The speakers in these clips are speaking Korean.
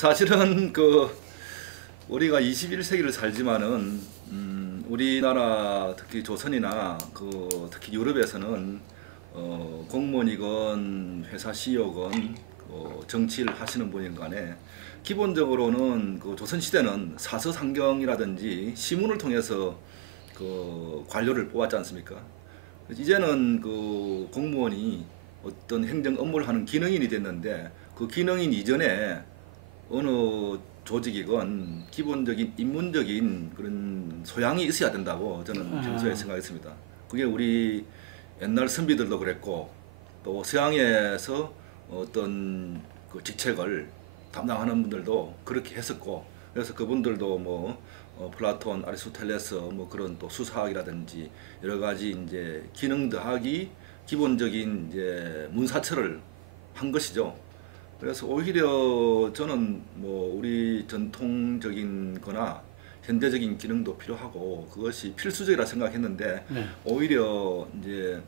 사실은 우리가 21세기를 살지만은 우리나라 특히 조선이나 특히 유럽에서는 공무원이건 회사 CEO건 정치를 하시는 분인 간에 기본적으로는 조선 시대는 사서상경이라든지 시문을 통해서 관료를 뽑았지 않습니까? 이제는 공무원이 어떤 행정 업무를 하는 기능인이 됐는데 그 기능인 이전에 어느 조직이건 기본적인 인문적인 그런 소양이 있어야 된다고 저는 평소에 생각했습니다. 그게 우리 옛날 선비들도 그랬고 또 서양에서 어떤 직책을 담당하는 분들도 그렇게 했었고, 그래서 그분들도 플라톤, 아리스토텔레스 그런 또 수사학이라든지 여러 가지 이제 기능 더하기 기본적인 이제 문사철을 한 것이죠. 그래서 오히려 저는 우리 전통적인 거나 현대적인 기능도 필요하고 그것이 필수적이라 생각했는데 오히려 이제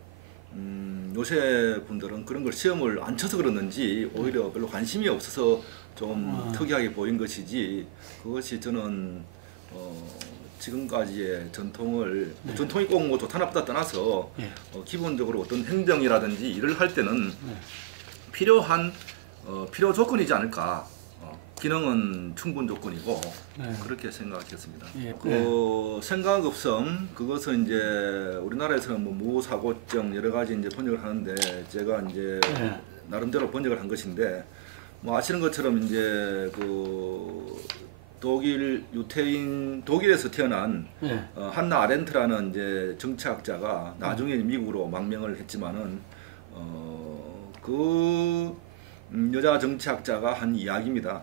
요새 분들은 그런 걸 시험을 안 쳐서 그러는지 오히려 별로 관심이 없어서 좀 특이하게 보인 것이지, 그것이 저는 지금까지의 전통을 전통이 꼭 좋다 나쁘다 떠나서 기본적으로 어떤 행정이라든지 일을 할 때는 필요한 필요 조건이지 않을까. 기능은 충분 조건이고 그렇게 생각했습니다. 생각업성, 그것은 이제 우리나라에서는 무사고증 여러 가지 이제 번역을 하는데 제가 이제 나름대로 번역을 한 것인데, 아시는 것처럼 이제 독일 유태인 독일에서 태어난 한나 아렌트라는 이제 정치학자가 나중에 미국으로 망명을 했지만은 여자 정치학자가 한 이야기입니다.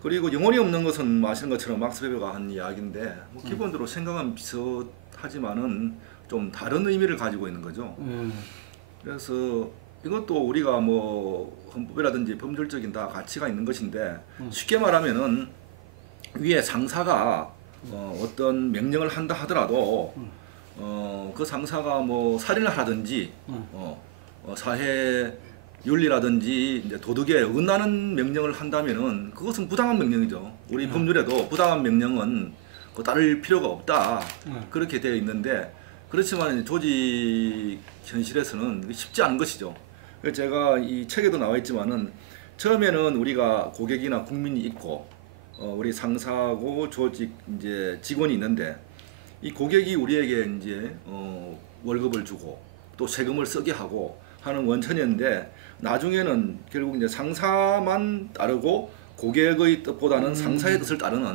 그리고 영혼이 없는 것은 아시는 것처럼 막스 베버가 한 이야기인데 기본적으로 생각은 비슷하지만은 좀 다른 의미를 가지고 있는 거죠. 그래서 이것도 우리가 헌법이라든지 법률적인 다 가치가 있는 것인데, 쉽게 말하면은 위에 상사가 어떤 명령을 한다 하더라도 그 상사가 살인을 하든지 사회 윤리라든지 이제 도덕에 어긋나는 명령을 한다면은 그것은 부당한 명령이죠. 우리 법률에도 부당한 명령은 따를 필요가 없다 그렇게 되어 있는데, 그렇지만 조직 현실에서는 쉽지 않은 것이죠. 그래서 제가 이 책에도 나와 있지만은 처음에는 우리가 고객이나 국민이 있고 우리 상사하고 조직 이제 직원이 있는데, 이 고객이 우리에게 이제 월급을 주고 또 세금을 쓰게 하고 하는 원천이었는데, 나중에는 결국 이제 상사만 따르고 고객의 뜻보다는 상사의 뜻을 따르는,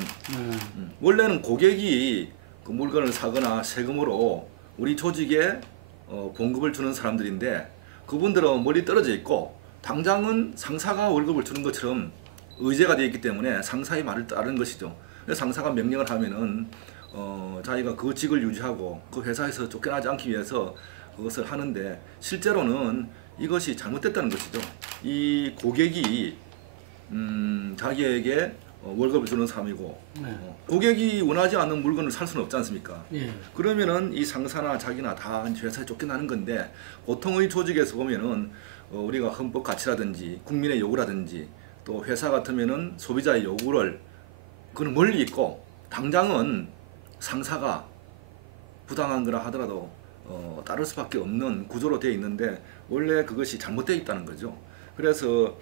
원래는 고객이 그 물건을 사거나 세금으로 우리 조직에 봉급을 주는 사람들인데, 그분들은 멀리 떨어져 있고 당장은 상사가 월급을 주는 것처럼 의제가 되어 있기 때문에 상사의 말을 따르는 것이죠. 그래서 상사가 명령을 하면은 자기가 그 직을 유지하고 그 회사에서 쫓겨나지 않기 위해서 그것을 하는데, 실제로는 이것이 잘못됐다는 것이죠. 이 고객이 자기에게 월급을 주는 사람이고 고객이 원하지 않는 물건을 살 수는 없지 않습니까? 그러면은 이 상사나 자기나 다 회사에 쫓겨나는 건데, 보통의 조직에서 보면은 우리가 헌법 가치라든지 국민의 요구라든지 또 회사 같으면은 소비자의 요구를 그건 멀리 있고 당장은 상사가 부당한 거라 하더라도 따를 수밖에 없는 구조로 되어 있는데, 원래 그것이 잘못되어 있다는 거죠. 그래서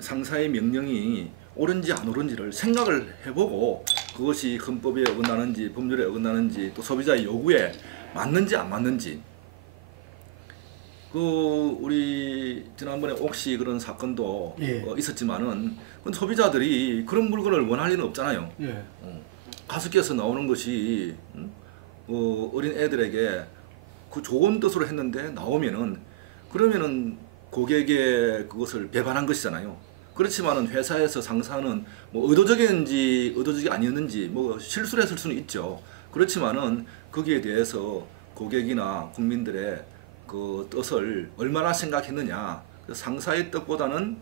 상사의 명령이 옳은지 안 옳은지를 생각을 해보고 그것이 헌법에 어긋나는지 법률에 어긋나는지 또 소비자의 요구에 맞는지 안 맞는지, 우리 지난번에 옥시 그런 사건도 있었지만은 소비자들이 그런 물건을 원할 리는 없잖아요. 가습기에서 나오는 것이 어린 애들에게 그 좋은 뜻으로 했는데 나오면은 그러면은 고객의 그것을 배반한 것이잖아요. 그렇지만은 회사에서 상사는 의도적인지 의도적이 아니었는지 실수를 했을 수는 있죠. 그렇지만은 거기에 대해서 고객이나 국민들의 그 뜻을 얼마나 생각했느냐, 상사의 뜻보다는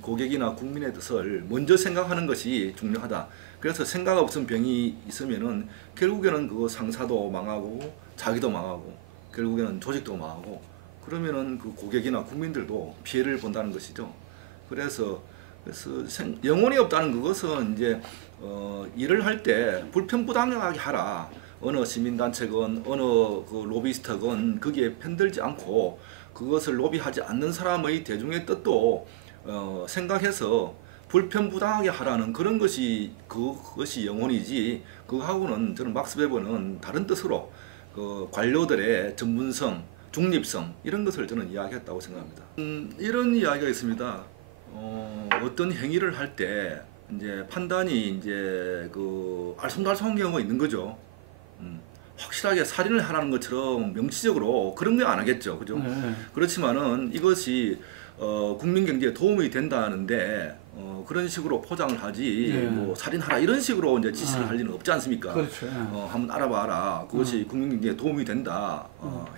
고객이나 국민의 뜻을 먼저 생각하는 것이 중요하다. 그래서 생각 없은 병이 있으면은 결국에는 그 상사도 망하고 자기도 망하고 결국에는 조직도 망하고, 그러면은 그 고객이나 국민들도 피해를 본다는 것이죠. 그래서 그래서 영혼이 없다는 그것은 이제 일을 할 때 불편부당하게 하라. 어느 시민단체건 어느 그 로비스트건 거기에 편들지 않고 그것을 로비하지 않는 사람의 대중의 뜻도 생각해서 불편부당하게 하라는 그런 것이 그것이 영혼이지, 그거하고는 저는 막스 베버는 다른 뜻으로 그 관료들의 전문성, 중립성 이런 것을 저는 이야기했다고 생각합니다. 이런 이야기가 있습니다. 어떤 행위를 할 때 이제 판단이 이제 그 알쏭달쏭한 경우가 있는 거죠. 확실하게 살인을 하라는 것처럼 명시적으로 그런 거 안 하겠죠, 그죠? 그렇지만은 이것이 국민 경제에 도움이 된다는데 그런 식으로 포장을 하지, 뭐 살인하라 이런 식으로 이제 지시를 할 리는 없지 않습니까? 그렇죠. 한번 알아봐라. 그것이 국민 경제에 도움이 된다.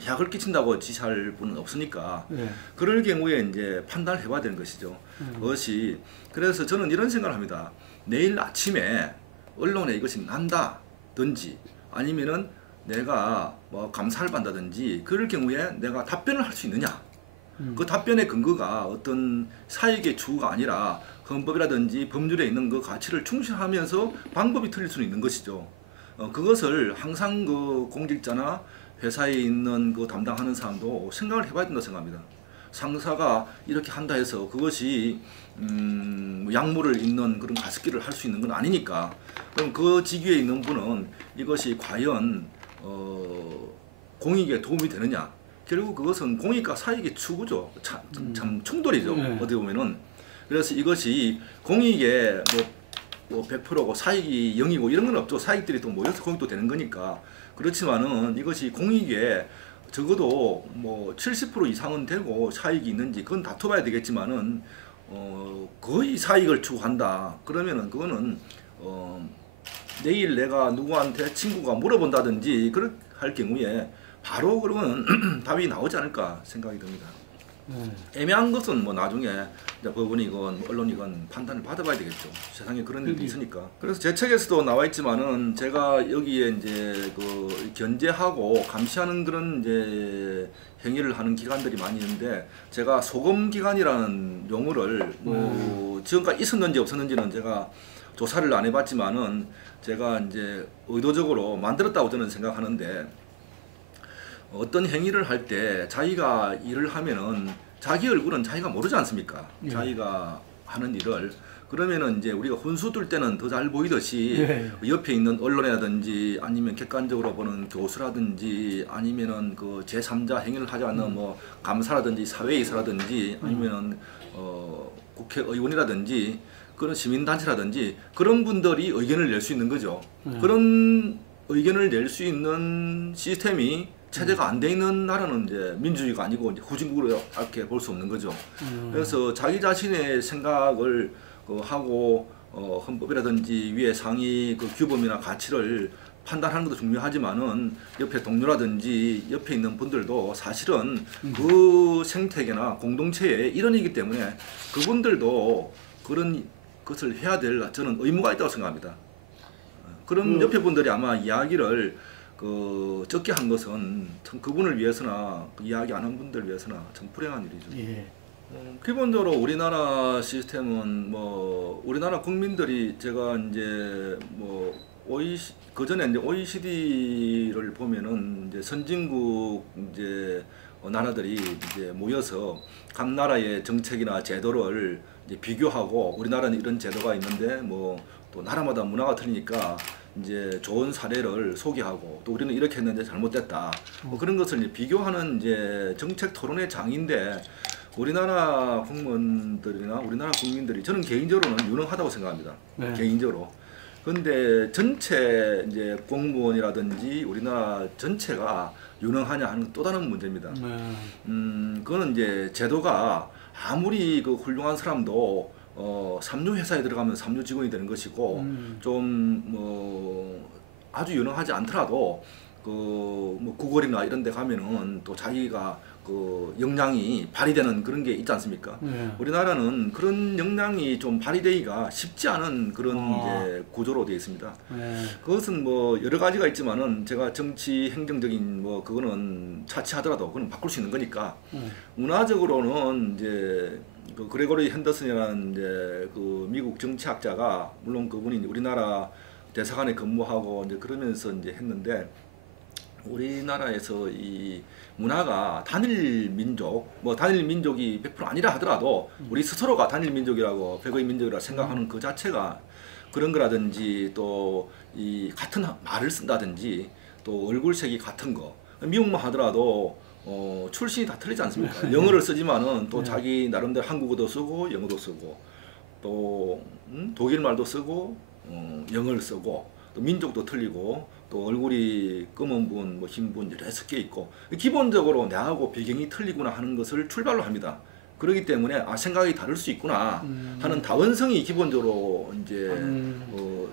해악을 끼친다고 지시할 분은 없으니까. 그럴 경우에 이제 판단을 해봐야 되는 것이죠. 그것이 그래서 저는 이런 생각을 합니다. 내일 아침에 언론에 이것이 난다든지 아니면은 내가 뭐 감사를 받는다든지 그럴 경우에 내가 답변을 할 수 있느냐? 그 답변의 근거가 어떤 사익의 추구가 아니라 헌법이라든지 법률에 있는 그 가치를 충실하면서 방법이 틀릴 수는 있는 것이죠. 그것을 항상 그 공직자나 회사에 있는 그 담당하는 사람도 생각을 해봐야 된다고 생각합니다. 상사가 이렇게 한다 해서 그것이 약물을 있는 그런 가습기를 할 수 있는 건 아니니까. 그럼 그 직위에 있는 분은 이것이 과연 공익에 도움이 되느냐? 결국 그것은 공익과 사익의 추구죠. 참 충돌이죠. 어떻게 보면은. 그래서 이것이 공익에 뭐 100%고 사익이 0이고 이런 건 없죠. 사익들이 또 모여서 공익도 되는 거니까. 그렇지만은 이것이 공익에 적어도 뭐 70% 이상은 되고 사익이 있는지 그건 다퉈봐야 되겠지만은 거의 사익을 추구한다. 그러면은 그거는 내일 내가 누구한테 친구가 물어본다든지 그렇게 할 경우에 바로 그러면 답이 나오지 않을까 생각이 듭니다. 애매한 것은 뭐 나중에 이제 법원이건 언론이건 판단을 받아봐야 되겠죠. 세상에 그런 일이 있으니까. 그래서 제 책에서도 나와 있지만은 제가 여기에 이제 그 견제하고 감시하는 그런 이제 행위를 하는 기관들이 많이 있는데 제가 소금 기관이라는 용어를 뭐 지금까지 있었는지 없었는지는 제가 조사를 안 해봤지만은 제가 이제 의도적으로 만들었다고 저는 생각하는데, 어떤 행위를 할 때 자기가 일을 하면은 자기 얼굴은 자기가 모르지 않습니까? 자기가 하는 일을. 그러면은 이제 우리가 훈수 둘 때는 더 잘 보이듯이 옆에 있는 언론이라든지 아니면 객관적으로 보는 교수라든지 아니면은 그 제3자 행위를 하지 않는 뭐 감사라든지 사회이사라든지 아니면은 국회의원이라든지 그런 시민단체라든지 그런 분들이 의견을 낼 수 있는 거죠. 그런 의견을 낼 수 있는 시스템이 체제가 안 돼 있는 나라는 이제 민주주의가 아니고 이제 후진국으로 이렇게 볼 수 없는 거죠. 그래서 자기 자신의 생각을 하고 헌법이라든지 위에 상위 그 규범이나 가치를 판단하는 것도 중요하지만은 옆에 동료라든지 옆에 있는 분들도 사실은 그 생태계나 공동체의 일원이기 때문에 그분들도 그런 것을 해야 될 저는 의무가 있다고 생각합니다. 그런 옆에 분들이 아마 이야기를 적게 한 것은 참 그분을 위해서나 이야기 안 한 분들을 위해서나 참 불행한 일이죠. 기본적으로 우리나라 시스템은 뭐 우리나라 국민들이 제가 이제 뭐 그 전에 이제 OECD를 보면은 이제 선진국 이제 나라들이 이제 모여서 각 나라의 정책이나 제도를 이제 비교하고 우리나라는 이런 제도가 있는데 뭐 또 나라마다 문화가 틀리니까 이제 좋은 사례를 소개하고 또 우리는 이렇게 했는데 잘못됐다. 뭐 그런 것을 이제 비교하는 이제 정책 토론의 장인데 우리나라 공무원들이나 우리나라 국민들이 저는 개인적으로는 유능하다고 생각합니다. 개인적으로. 근데 전체 이제 공무원이라든지 우리나라 전체가 유능하냐 하는 또 다른 문제입니다. 그거는 이제 제도가 아무리 그 훌륭한 사람도 삼류 회사에 들어가면 삼류 직원이 되는 것이고 좀 뭐 아주 유능하지 않더라도 뭐 구글이나 이런 데 가면은 또 자기가 그 역량이 발휘되는 그런 게 있지 않습니까? 우리나라는 그런 역량이 좀 발휘되기가 쉽지 않은 그런 이제 구조로 되어 있습니다. 그것은 뭐 여러 가지가 있지만은 제가 정치 행정적인 뭐 그거는 차치하더라도 그건 바꿀 수 있는 거니까 문화적으로는 이제 그 그레고리 핸더슨이라는 이제 그 미국 정치학자가 물론 그분이 우리나라 대사관에 근무하고 이제 그러면서 이제 했는데 우리나라에서 이 문화가 단일 민족, 뭐 단일 민족이 100% 아니라 하더라도 우리 스스로가 단일 민족이라고 백의 민족이라 생각하는 그 자체가 그런 거라든지 또 이 같은 말을 쓴다든지 또 얼굴색이 같은 거 미국만 하더라도 출신이 다 틀리지 않습니까? 영어를 쓰지만은 또 자기 나름대로 한국어도 쓰고 영어도 쓰고 또 독일 말도 쓰고 영어를 쓰고 또 민족도 틀리고 또 얼굴이 검은 분, 뭐 흰 분 여러 섞여 있고 기본적으로 나하고 배경이 틀리구나 하는 것을 출발로 합니다. 그렇기 때문에 아 생각이 다를 수 있구나 하는 다원성이 기본적으로 이제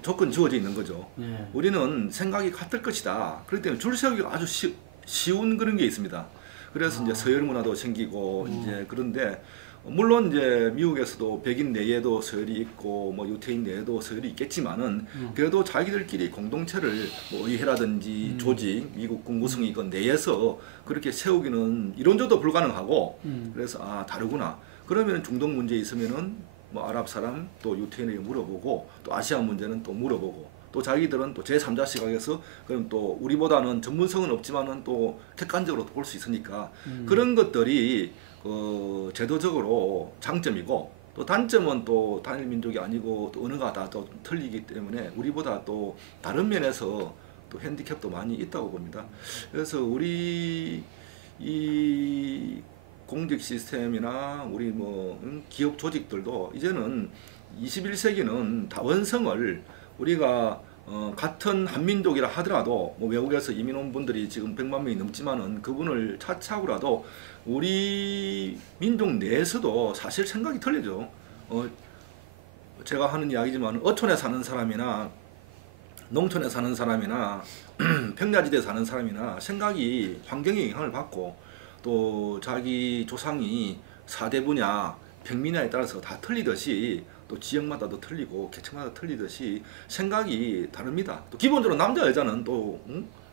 조건 주어져 있는 거죠. 우리는 생각이 같을 것이다. 그렇기 때문에 줄 세우기가 아주 쉬운 그런 게 있습니다. 그래서 이제 서열 문화도 생기고 이제 그런데 물론 이제 미국에서도 백인 내에도 서열이 있고 뭐 유태인 내에도 서열이 있겠지만은 그래도 자기들끼리 공동체를 뭐 의회라든지 조직, 미국 군구성이 그 내에서 그렇게 세우기는 이론적으로 불가능하고 그래서 아 다르구나. 그러면 중동 문제 있으면은 뭐 아랍 사람 또 유태인에게 물어보고 또 아시아 문제는 또 물어보고 또 자기들은 또 제3자 시각에서 그럼 또 우리보다는 전문성은 없지만은 또 객관적으로 볼 수 있으니까 그런 것들이 제도적으로 장점이고 또 단점은 또 단일 민족이 아니고 또 언어가 다 또 틀리기 때문에 우리보다 또 다른 면에서 또 핸디캡도 많이 있다고 봅니다. 그래서 우리 이 공직 시스템이나 우리 뭐 기업 조직들도 이제는 21세기는 다원성을 우리가 같은 한민족이라 하더라도 뭐 외국에서 이민 온 분들이 지금 100만 명이 넘지만은 그분을 차차고라도 우리 민족 내에서도 사실 생각이 틀리죠. 제가 하는 이야기지만 어촌에 사는 사람이나 농촌에 사는 사람이나 평야지대에 사는 사람이나 생각이 환경의 영향을 받고 또 자기 조상이 사대부냐 평민야에 따라서 다 틀리듯이 또 지역마다도 틀리고 계층마다 틀리듯이 생각이 다릅니다. 또 기본적으로 남자 여자는 또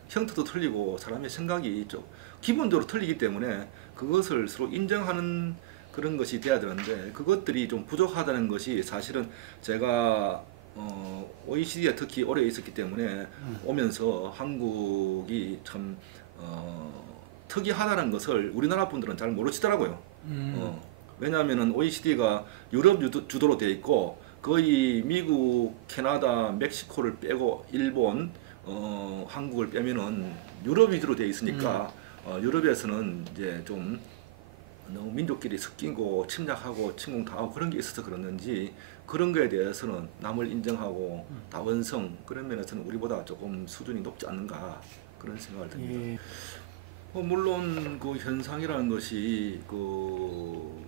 형태도 틀리고 사람의 생각이 좀 기본적으로 틀리기 때문에 그것을 서로 인정하는 그런 것이 돼야 되는데 그것들이 좀 부족하다는 것이 사실은 제가 OECD에 특히 오래 있었기 때문에 오면서 한국이 참 특이하다는 것을 우리나라 분들은 잘 모르시더라고요. 왜냐하면 OECD가 유럽 주도로 되어 있고 거의 미국, 캐나다, 멕시코를 빼고 일본, 한국을 빼면은 유럽 위주로 되어 있으니까 유럽에서는 이제 좀 너무 민족끼리 섞이고 침략하고 침공당하고 그런 게 있어서 그렇는지 그런 거에 대해서는 남을 인정하고 다원성 그런 면에서는 우리보다 조금 수준이 높지 않는가 그런 생각을 듭니다. 물론 그 현상이라는 것이 그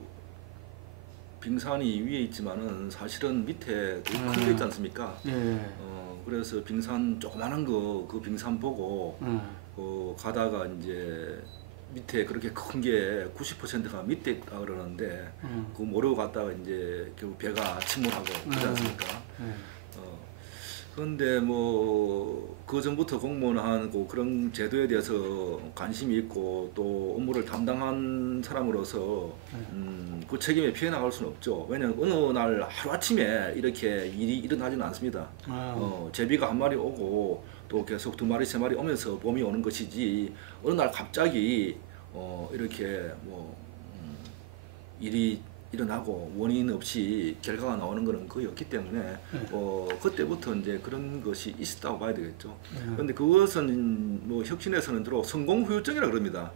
빙산이 위에 있지만은 사실은 밑에 큰 게 있지 않습니까? 그래서 빙산 조그만한 그 빙산 보고 가다가 이제 밑에 그렇게 큰 게 90%가 밑에 있다 그러는데 그거 모르고 갔다가 이제 결국 배가 침몰하고 그러지 않습니까? 그런데 뭐 그 전부터 공무원하고 그런 제도에 대해서 관심이 있고 또 업무를 담당한 사람으로서 그 책임에 피해 나갈 수는 없죠. 왜냐하면 어느 날 하루아침에 이렇게 일이 일어나지는 않습니다. 제비가 한 마리 오고 또 계속 2마리 3마리 오면서 봄이 오는 것이지 어느 날 갑자기 이렇게 뭐 일이 일어나고 원인 없이 결과가 나오는 것은 거의 없기 때문에 그때부터 이제 그런 것이 있었다고 봐야 되겠죠. 그런데 그것은 뭐 혁신에서는 주로 성공 후유증이라 그럽니다.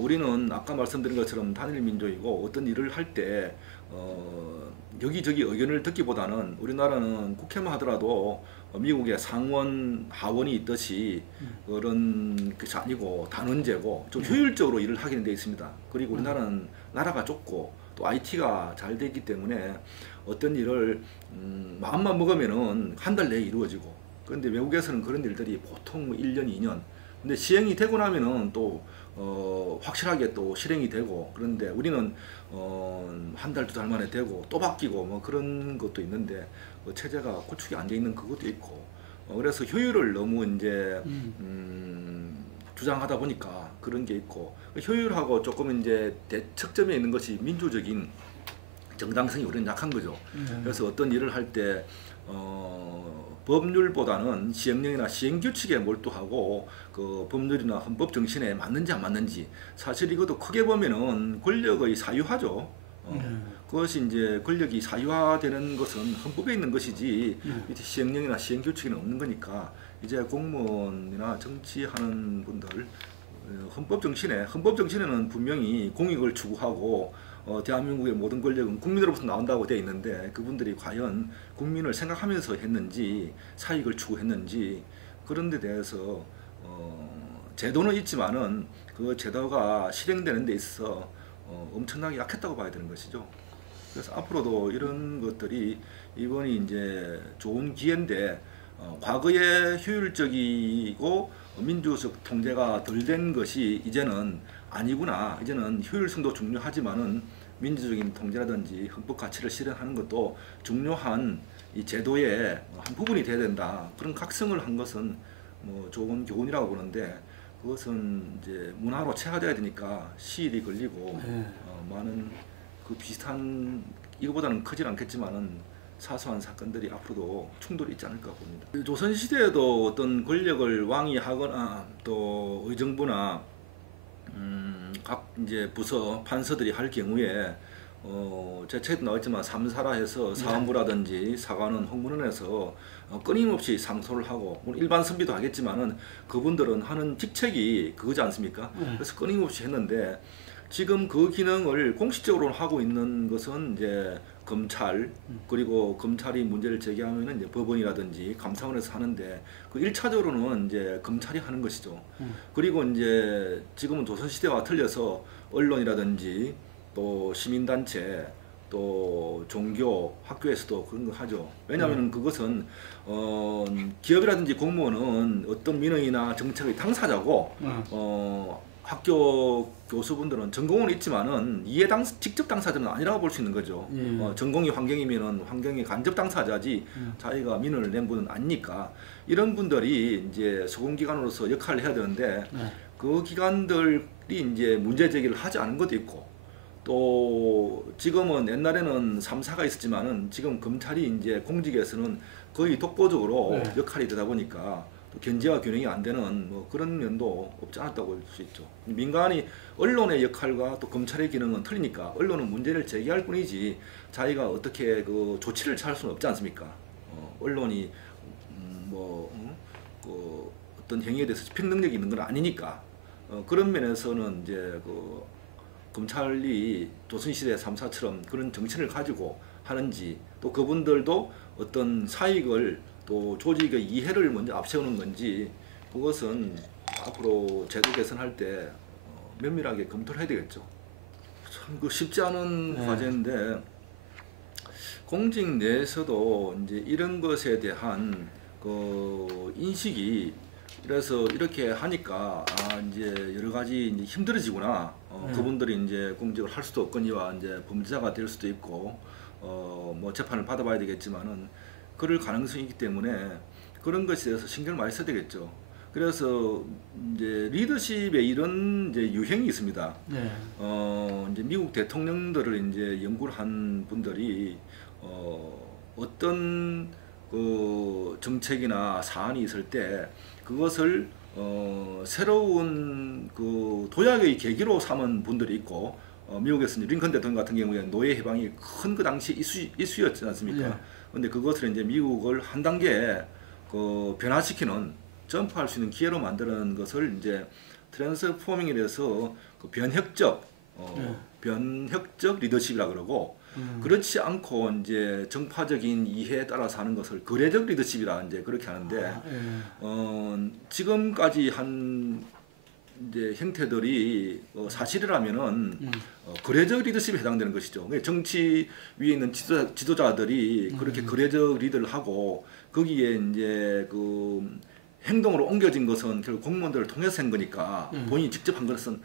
우리는 아까 말씀드린 것처럼 단일 민족이고 어떤 일을 할 때 여기저기 의견을 듣기보다는 우리나라는 국회만 하더라도 미국의 상원, 하원이 있듯이 그런 것이 아니고 단원제고 좀 효율적으로 일을 하게 돼 있습니다. 그리고 우리나라는 나라가 좁고 또 IT가 잘 되기 때문에 어떤 일을 마음만 먹으면은 한 달 내에 이루어지고 그런데 외국에서는 그런 일들이 보통 1년, 2년 근데 시행이 되고 나면은 또 확실하게 또 실행이 되고 그런데 우리는 한 달, 2달 만에 되고 또 바뀌고 뭐 그런 것도 있는데 체제가 구축이 안 돼 있는 그것도 있고 그래서 효율을 너무 이제 주장하다 보니까 그런 게 있고 효율하고 조금 이제 대척점에 있는 것이 민주적인 정당성이 우리는 약한 거죠. 그래서 어떤 일을 할 때 법률보다는 시행령이나 시행규칙에 몰두하고 그 법률이나 헌법 정신에 맞는지 안 맞는지, 사실 이것도 크게 보면은 권력의 사유화죠. 그것이 이제 권력이 사유화되는 것은 헌법에 있는 것이지 시행령이나 시행규칙에는 없는 거니까, 이제 공무원이나 정치하는 분들 헌법 정신에는 분명히 공익을 추구하고 대한민국의 모든 권력은 국민으로부터 나온다고 되어 있는데, 그분들이 과연 국민을 생각하면서 했는지 사익을 추구했는지, 그런 데 대해서 제도는 있지만은 그 제도가 실행되는 데 있어서 엄청나게 약했다고 봐야 되는 것이죠. 그래서 앞으로도 이런 것들이, 이번이 이제 좋은 기회인데 과거에 효율적이고 민주적 통제가 덜 된 것이 이제는 아니구나, 이제는 효율성도 중요하지만은 민주적인 통제라든지 헌법 가치를 실현하는 것도 중요한 이 제도의 한 부분이 돼야 된다, 그런 각성을 한 것은 뭐 좋은 교훈이라고 보는데, 그것은 이제 문화로 체화돼야 되니까 시일이 걸리고 많은 그 비슷한, 이거보다는 크진 않겠지만은 사소한 사건들이 앞으로도 충돌이 있지 않을까 봅니다. 조선시대에도 어떤 권력을 왕이 하거나 또 의정부나 각 이제 부서 판서들이 할 경우에 제 책에도 나왔지만 삼사라 해서 사헌부라든지 사관원, 홍문원에서 끊임없이 상소를 하고, 물론 일반 선비도 하겠지만은 그분들은 하는 직책이 그거지 않습니까? 그래서 끊임없이 했는데, 지금 그 기능을 공식적으로 하고 있는 것은 이제 검찰, 그리고 검찰이 문제를 제기하면은 이제 법원이라든지 감사원에서 하는데, 그 1차적으로는 이제 검찰이 하는 것이죠. 그리고 이제 지금은 조선시대와 틀려서 언론이라든지 또 시민단체, 또 종교, 학교에서도 그런 거 하죠. 왜냐하면 그것은 기업이라든지 공무원은 어떤 민의나 정책의 당사자고, 학교 교수분들은 전공은 있지만은 직접 당사자는 아니라고 볼 수 있는 거죠. 전공이 환경이면은 환경의 간접 당사자지 자기가 민원을 낸 분은 아니니까, 이런 분들이 이제 소금기관으로서 역할을 해야 되는데 그 기관들이 이제 문제 제기를 하지 않은 것도 있고, 또 지금은 옛날에는 3사가 있었지만은 지금 검찰이 이제 공직에서는 거의 독보적으로 역할이 되다 보니까 견제와 균형이 안 되는 뭐 그런 면도 없지 않았다고 볼 수 있죠. 민간이 언론의 역할과 또 검찰의 기능은 틀리니까, 언론은 문제를 제기할 뿐이지 자기가 어떻게 그 조치를 취할 수는 없지 않습니까? 언론이 그 어떤 행위에 대해서 집행 능력이 있는 건 아니니까, 그런 면에서는 이제 그 검찰이 조선시대 3사처럼 그런 정신을 가지고 하는지, 또 그분들도 어떤 사익을 또 조직의 이해를 먼저 앞세우는 건지, 그것은 앞으로 제도 개선할 때 면밀하게 검토를 해야 되겠죠. 참 그 쉽지 않은 과제인데, 공직 내에서도 이제 이런 것에 대한 그 인식이, 그래서 이렇게 하니까 이제 여러 가지 이제 힘들어지구나. 그분들이 이제 공직을 할 수도 없거니와 이제 범죄자가 될 수도 있고, 뭐 재판을 받아봐야 되겠지만은 그럴 가능성이 있기 때문에 그런 것에 대해서 신경을 많이 써야 되겠죠. 그래서 이제 리더십에 이런 이제 유행이 있습니다. 이제 미국 대통령들을 이제 연구를 한 분들이 어떤 그 정책이나 사안이 있을 때 그것을 새로운 그 도약의 계기로 삼은 분들이 있고, 미국에서는 링컨 대통령 같은 경우에 노예 해방이 큰 그 당시 이슈였지 않습니까? 근데 그것을 이제 미국을 한 단계 그 변화시키는, 점프할 수 있는 기회로 만드는 것을 이제 트랜스포밍에 대해서 그 변혁적 리더십이라 그러고, 그렇지 않고 이제 정파적인 이해에 따라서 하는 것을 거래적 리더십이라 이제 그렇게 하는데, 지금까지 한 이제 형태들이 사실이라면은 거래적 리더십에 해당되는 것이죠. 정치 위에 있는 지도자들이 그렇게 거래적 리더를 하고, 거기에 이제 그 행동으로 옮겨진 것은 결국 공무원들을 통해서 한 거니까, 본인이 직접 한 것은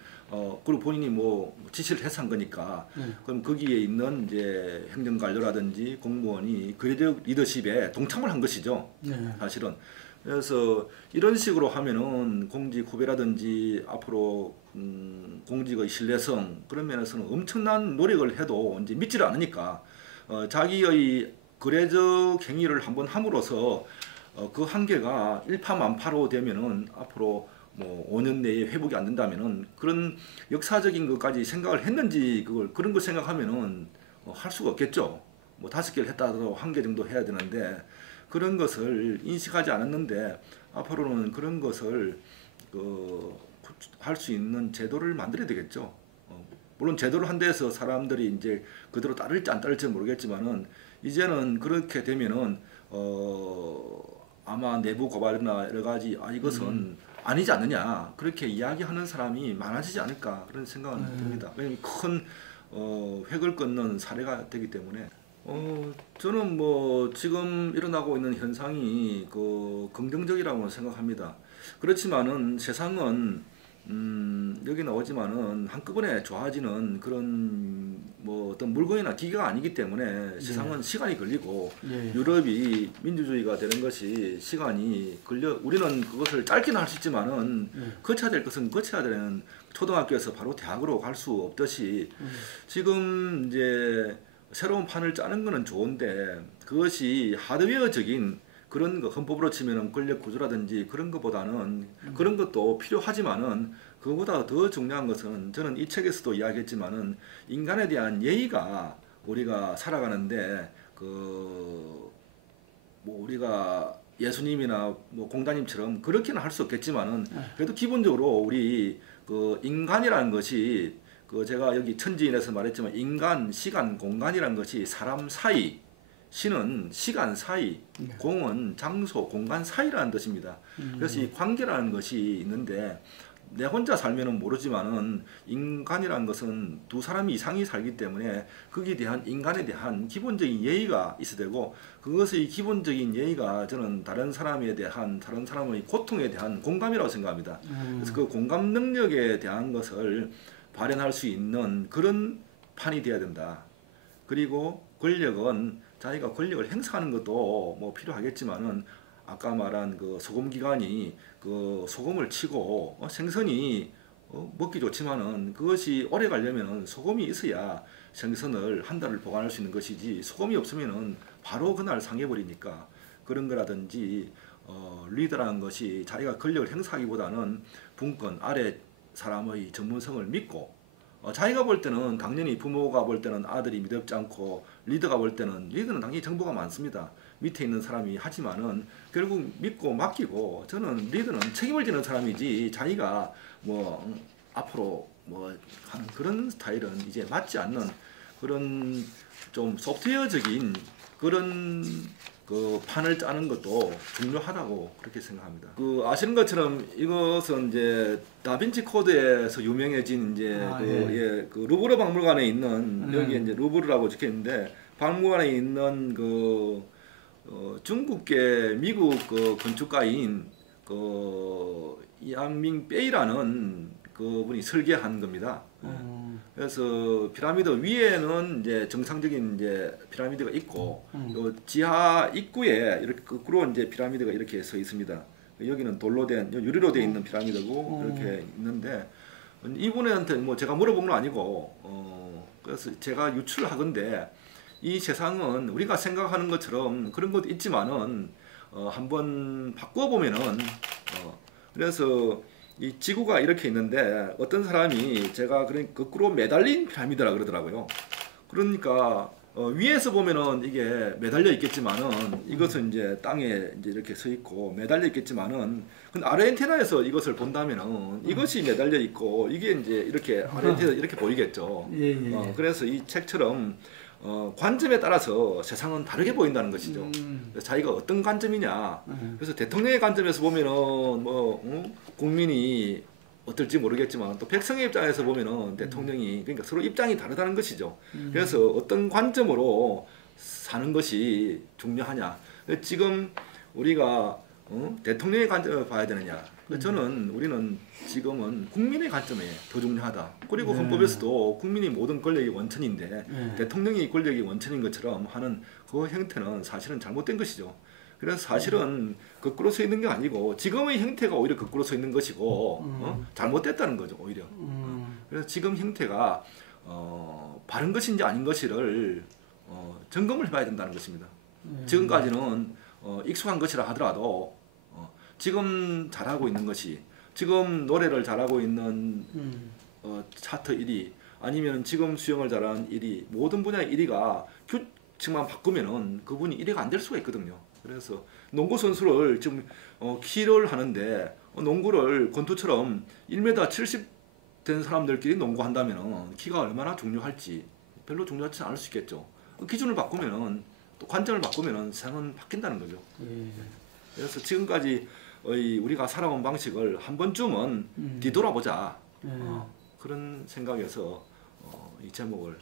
그리고 본인이 뭐 지시를 해서 한 거니까, 그럼 거기에 있는 이제 행정관료라든지 공무원이 거래적 리더십에 동참을 한 것이죠. 사실은. 그래서 이런 식으로 하면은 공직 후배라든지 앞으로 공직의 신뢰성 그런 면에서는 엄청난 노력을 해도 이제 믿지를 않으니까 자기의 거래적 행위를 한번 함으로써 그 한계가 일파만파로 되면은 앞으로 뭐 5년 내에 회복이 안 된다면은 그런 역사적인 것까지 생각을 했는지 그런 걸 생각하면은 할 수가 없겠죠. 뭐 5개를 했다 하더라도 1개 정도 해야 되는데 그런 것을 인식하지 않았는데 앞으로는 그런 것을 할 수 있는 제도를 만들어야 되겠죠. 물론 제도를 한 데에서 사람들이 이제 그대로 따를지 안 따를지 모르겠지만은 이제는 그렇게 되면은 아마 내부 고발이나 여러 가지 이것은 아니지 않느냐 그렇게 이야기하는 사람이 많아지지 않을까 그런 생각은 듭니다. 왜냐하면 큰 획을 끊는 사례가 되기 때문에 저는 뭐 지금 일어나고 있는 현상이 긍정적이라고 생각합니다. 그렇지만은 세상은 여기 나오지만은 한꺼번에 좋아지는 그런 뭐 어떤 물건이나 기계가 아니기 때문에 세상은 시간이 걸리고 유럽이 민주주의가 되는 것이 시간이 걸려 우리는 그것을 짧게는 할 수 있지만은 거쳐야 될 것은 거쳐야 되는 초등학교에서 바로 대학으로 갈 수 없듯이 지금 이제 새로운 판을 짜는 거는 좋은데 그것이 하드웨어적인 그런 거 헌법으로 치면은 권력 구조라든지 그런 것보다는 그런 것도 필요하지만은 그거보다 더 중요한 것은 저는 이 책에서도 이야기했지만은 인간에 대한 예의가 우리가 살아가는데 뭐 우리가 예수님이나 뭐 공자님처럼 그렇게는 할 수 없겠지만은 그래도 기본적으로 우리 인간이라는 것이 제가 여기 천지인에서 말했지만 인간, 시간, 공간이라는 것이 사람 사이 신은 시간 사이, 공은 장소, 공간 사이라는 뜻입니다. 그래서 이 관계라는 것이 있는데 내 혼자 살면은 모르지만은 인간이라는 것은 두 사람이 이상이 살기 때문에 거기에 대한 인간에 대한 기본적인 예의가 있어야 되고 그것의 기본적인 예의가 저는 다른 사람에 대한 다른 사람의 고통에 대한 공감이라고 생각합니다. 그래서 그 공감 능력에 대한 것을 발현할 수 있는 그런 판이 되어야 된다. 그리고 권력은 자기가 권력을 행사하는 것도 뭐 필요하겠지만은 아까 말한 소금기관이 소금을 치고 생선이 먹기 좋지만은 그것이 오래 가려면은 소금이 있어야 생선을 한 달을 보관할 수 있는 것이지 소금이 없으면은 바로 그날 상해버리니까 그런 거라든지 리더라는 것이 자기가 권력을 행사하기보다는 분권 아래 사람의 전문성을 믿고 자기가 볼 때는 당연히 부모가 볼 때는 아들이 믿지 않고 리더가 볼 때는 리더는 당연히 정보가 많습니다. 밑에 있는 사람이 하지만은 결국 믿고 맡기고 저는 리더는 책임을 지는 사람이지 자기가 뭐 앞으로 뭐 하는 그런 스타일은 이제 맞지 않는 그런 좀 소프트웨어적인 그런 판을 짜는 것도 중요하다고 그렇게 생각합니다. 아시는 것처럼 이것은 이제 다빈치 코드에서 유명해진 이제 루브르 박물관에 있는 여기 이제 루브르라고 적혀있는데 박물관에 있는 중국계 미국 건축가인 이앙밍 베이라는 그분이 설계한 겁니다. 그래서 피라미드 위에는 이제 정상적인 이제 피라미드가 있고 지하 입구에 이렇게 거꾸로 이제 피라미드가 이렇게 서 있습니다. 여기는 돌로 된 유리로 된 있는 피라미드고 이렇게 있는데 이분한테 뭐 제가 물어본 건 아니고 그래서 제가 유출하건데 이 세상은 우리가 생각하는 것처럼 그런 것도 있지만은 한번 바꿔 보면은 그래서 이 지구가 이렇게 있는데 어떤 사람이 제가 거꾸로 매달린 피라미드라 그러더라고요. 그러니까 위에서 보면은 이게 매달려 있겠지만은 이것은 이제 땅에 이제 이렇게 서 있고 매달려 있겠지만은 근데 아르헨티나에서 이것을 본다면은 이것이 매달려 있고 이게 이제 이렇게 아르헨티나 이렇게 보이겠죠. 그래서 이 책처럼 관점에 따라서 세상은 다르게 보인다는 것이죠. 자기가 어떤 관점이냐. 그래서 대통령의 관점에서 보면은 국민이 어떨지 모르겠지만 또 백성의 입장에서 보면은 대통령이 그러니까 서로 입장이 다르다는 것이죠. 그래서 어떤 관점으로 사는 것이 중요하냐. 지금 우리가 대통령의 관점을 봐야 되느냐. 우리는 지금은 국민의 관점에 더 중요하다. 그리고 헌법에서도 국민이 모든 권력의 원천인데 대통령이 권력의 원천인 것처럼 하는 그 형태는 사실은 잘못된 것이죠. 그래서 사실은 거꾸로 서 있는 게 아니고 지금의 형태가 오히려 거꾸로 서 있는 것이고 잘못됐다는 거죠 오히려. 그래서 지금 형태가 바른 것인지 아닌 것을 점검을 해봐야 된다는 것입니다. 지금까지는 익숙한 것이라 하더라도 지금 잘하고 있는 것이 지금 노래를 잘하고 있는 차트 1위 아니면 지금 수영을 잘하는 1위 모든 분야의 1위가 규칙만 바꾸면은 그분이 1위가 안 될 수가 있거든요. 그래서 농구 선수를 지금 키를 하는데 농구를 권투처럼 1m 70 된 사람들끼리 농구한다면은 키가 얼마나 중요할지 별로 중요하지 않을 수 있겠죠. 기준을 바꾸면은 또 관점을 바꾸면은 세상은 바뀐다는 거죠. 그래서 지금까지 우리가 살아온 방식을 한 번쯤은 뒤돌아보자 그런 생각에서 이 제목을